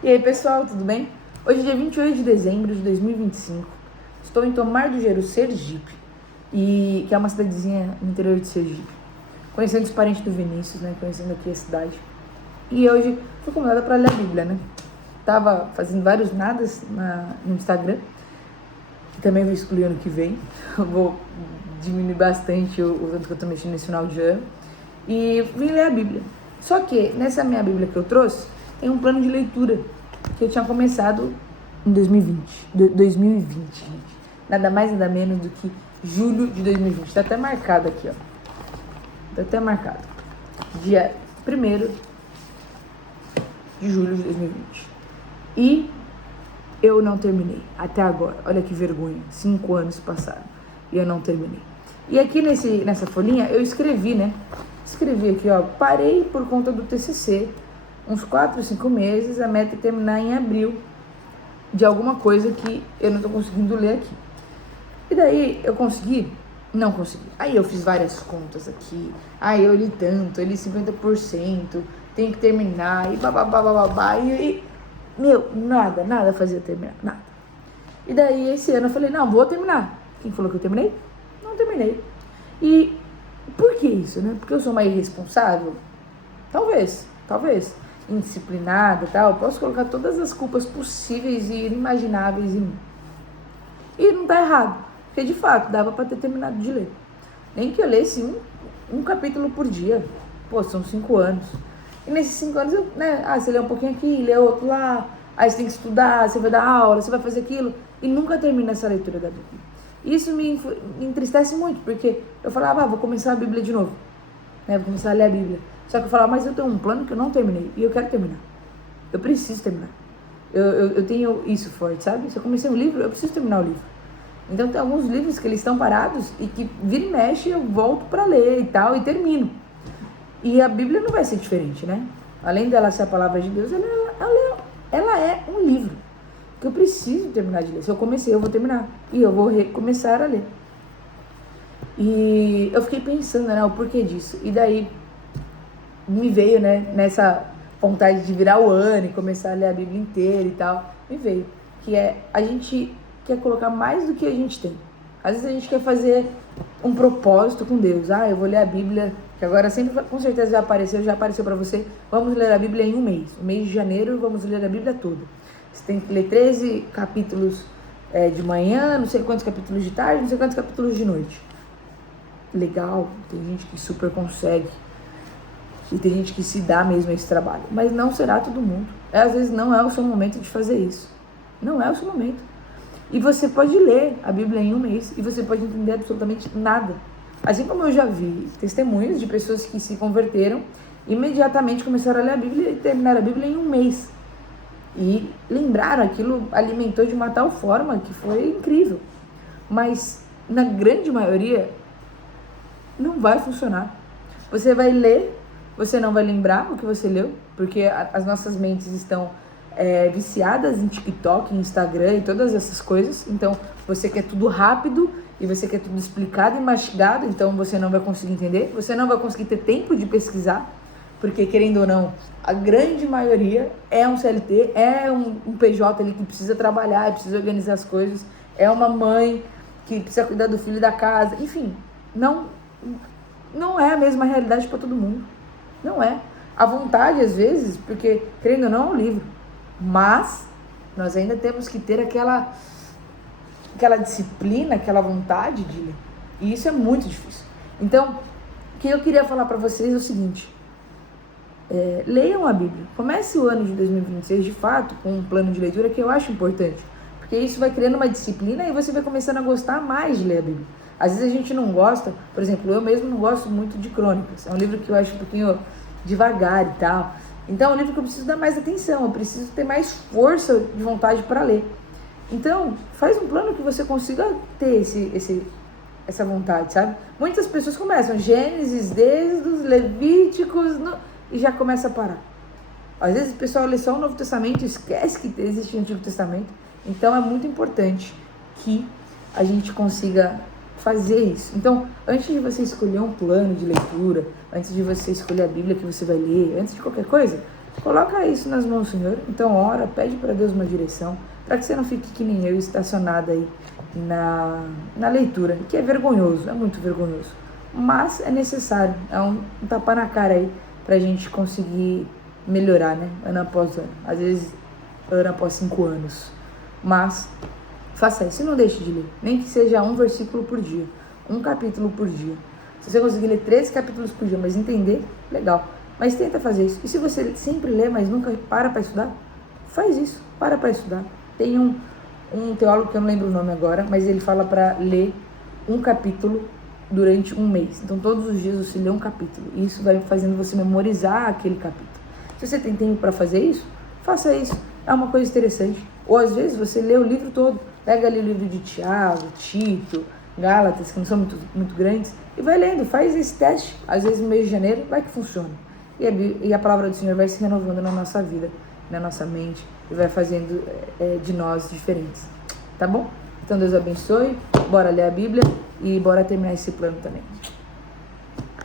E aí pessoal, tudo bem? Hoje é dia 28 de dezembro de 2025. Estou em Tomar do Geru, Sergipe, que é uma cidadezinha no interior de Sergipe. Conhecendo os parentes do Vinícius, né? Conhecendo aqui a cidade. E hoje fui convidada para ler a Bíblia, né? Tava fazendo vários nadas no Instagram, que também vou excluir ano que vem. Eu vou diminuir bastante o tanto que eu tô mexendo nesse final de ano. E vim ler a Bíblia. Só que nessa minha Bíblia que eu trouxe, tem um plano de leitura que eu tinha começado em 2020, gente. Nada mais, nada menos do que julho de 2020. Tá até marcado aqui, ó. Tá até marcado. Dia 1º de julho de 2020. E eu não terminei até agora. Olha que vergonha. 5 anos passaram e eu não terminei. E aqui nessa folhinha eu escrevi, né? Escrevi aqui, ó. Parei por conta do TCC. Uns 4, 5 meses, a meta é terminar em abril de alguma coisa que eu não tô conseguindo ler aqui. E daí, eu consegui? Não consegui. Aí eu fiz várias contas aqui. Aí eu li tanto, eu li 50%, tem que terminar, e babá. E meu, nada fazia terminar, nada. E daí, esse ano eu falei, não, vou terminar. Quem falou que eu terminei? Não terminei. E por que isso, né? Porque eu sou uma irresponsável? Talvez. Indisciplinada e tal, posso colocar todas as culpas possíveis e inimagináveis em mim. E não tá errado, porque de fato dava pra ter terminado de ler. Nem que eu lesse um capítulo por dia. Pô, são 5 anos. E nesses 5 anos, você lê um pouquinho aqui, lê outro lá, aí você tem que estudar, você vai dar aula, você vai fazer aquilo, e nunca termina essa leitura da Bíblia. Isso me entristece muito, porque eu falava, vou começar a Bíblia de novo, né? Vou começar a ler a Bíblia. Só que eu falava, mas eu tenho um plano que eu não terminei. E eu quero terminar. Eu preciso terminar. Eu tenho isso forte, sabe? Se eu comecei um livro, eu preciso terminar o livro. Então tem alguns livros que eles estão parados e que vira e mexe eu volto pra ler e tal, e termino. E a Bíblia não vai ser diferente, né? Além dela ser a palavra de Deus, ela é um livro que eu preciso terminar de ler. Se eu comecei, eu vou terminar. E eu vou recomeçar a ler. E eu fiquei pensando, né, o porquê disso. E daí me veio, né, nessa vontade de virar o ano e começar a ler a Bíblia inteira e tal, me veio, que a gente quer colocar mais do que a gente tem. Às vezes a gente quer fazer um propósito com Deus. Eu vou ler a Bíblia, que agora sempre, com certeza já apareceu pra você. Vamos ler a Bíblia em um mês. No mês de janeiro, vamos ler a Bíblia toda. Você tem que ler 13 capítulos de manhã, não sei quantos capítulos de tarde, não sei quantos capítulos de noite. Legal, tem gente que super consegue. E tem gente que se dá mesmo a esse trabalho. Mas não será todo mundo. Às vezes não é o seu momento de fazer isso. Não é o seu momento. E você pode ler a Bíblia em um mês e você pode entender absolutamente nada. Assim como eu já vi testemunhos de pessoas que se converteram, imediatamente começaram a ler a Bíblia e terminaram a Bíblia em um mês. E lembraram, aquilo alimentou de uma tal forma que foi incrível. Mas na grande maioria não vai funcionar. Você vai ler, você não vai lembrar o que você leu, porque as nossas mentes estão viciadas em TikTok, em Instagram e todas essas coisas. Então, você quer tudo rápido e você quer tudo explicado e mastigado, então você não vai conseguir entender, você não vai conseguir ter tempo de pesquisar, porque, querendo ou não, a grande maioria é um CLT, é um PJ ali que precisa trabalhar, precisa organizar as coisas, é uma mãe que precisa cuidar do filho da casa, enfim, não é a mesma realidade para todo mundo. Não é. A vontade, às vezes, porque, querendo ou não, é um livro. Mas nós ainda temos que ter aquela disciplina, aquela vontade de ler. E isso é muito difícil. Então, o que eu queria falar para vocês é o seguinte. Leiam a Bíblia. Comece o ano de 2026, de fato, com um plano de leitura que eu acho importante. Porque isso vai criando uma disciplina e você vai começando a gostar mais de ler a Bíblia. Às vezes a gente não gosta, por exemplo, eu mesmo não gosto muito de crônicas. É um livro que eu acho um pouquinho devagar e tal. Então é um livro que eu preciso dar mais atenção, eu preciso ter mais força de vontade para ler. Então, faz um plano que você consiga ter essa vontade, sabe? Muitas pessoas começam Gênesis, desde os Levíticos, e já começa a parar. Às vezes o pessoal lê só o Novo Testamento e esquece que existe o Antigo Testamento. Então é muito importante que a gente consiga fazer isso. Então, antes de você escolher um plano de leitura, antes de você escolher a Bíblia que você vai ler, antes de qualquer coisa, Coloca isso nas mãos do Senhor. Então ora, pede para Deus uma direção, para que você não fique que nem eu, estacionada aí na leitura, que é vergonhoso, é muito vergonhoso. Mas é necessário, é um tapa na cara aí, para a gente conseguir melhorar, né? Ano após ano. Às vezes, ano após 5 anos. Mas faça isso e não deixe de ler. Nem que seja um versículo por dia, um capítulo por dia. Se você conseguir ler 13 capítulos por dia, mas entender, legal. Mas tenta fazer isso. E se você sempre lê, mas nunca para estudar, faz isso. Para estudar. Tem um teólogo que eu não lembro o nome agora, mas ele fala para ler um capítulo durante um mês. Então todos os dias você lê um capítulo. E isso vai fazendo você memorizar aquele capítulo. Se você tem tempo para fazer isso, faça isso. É uma coisa interessante. Ou às vezes você lê o livro todo. Pega ali o livro de Tiago, Tito, Gálatas, que não são muito grandes, e vai lendo, faz esse teste. Às vezes no mês de janeiro vai que funciona. E a palavra do Senhor vai se renovando na nossa vida, na nossa mente, e vai fazendo de nós diferentes. Tá bom? Então Deus abençoe. Bora ler a Bíblia e bora terminar esse plano também.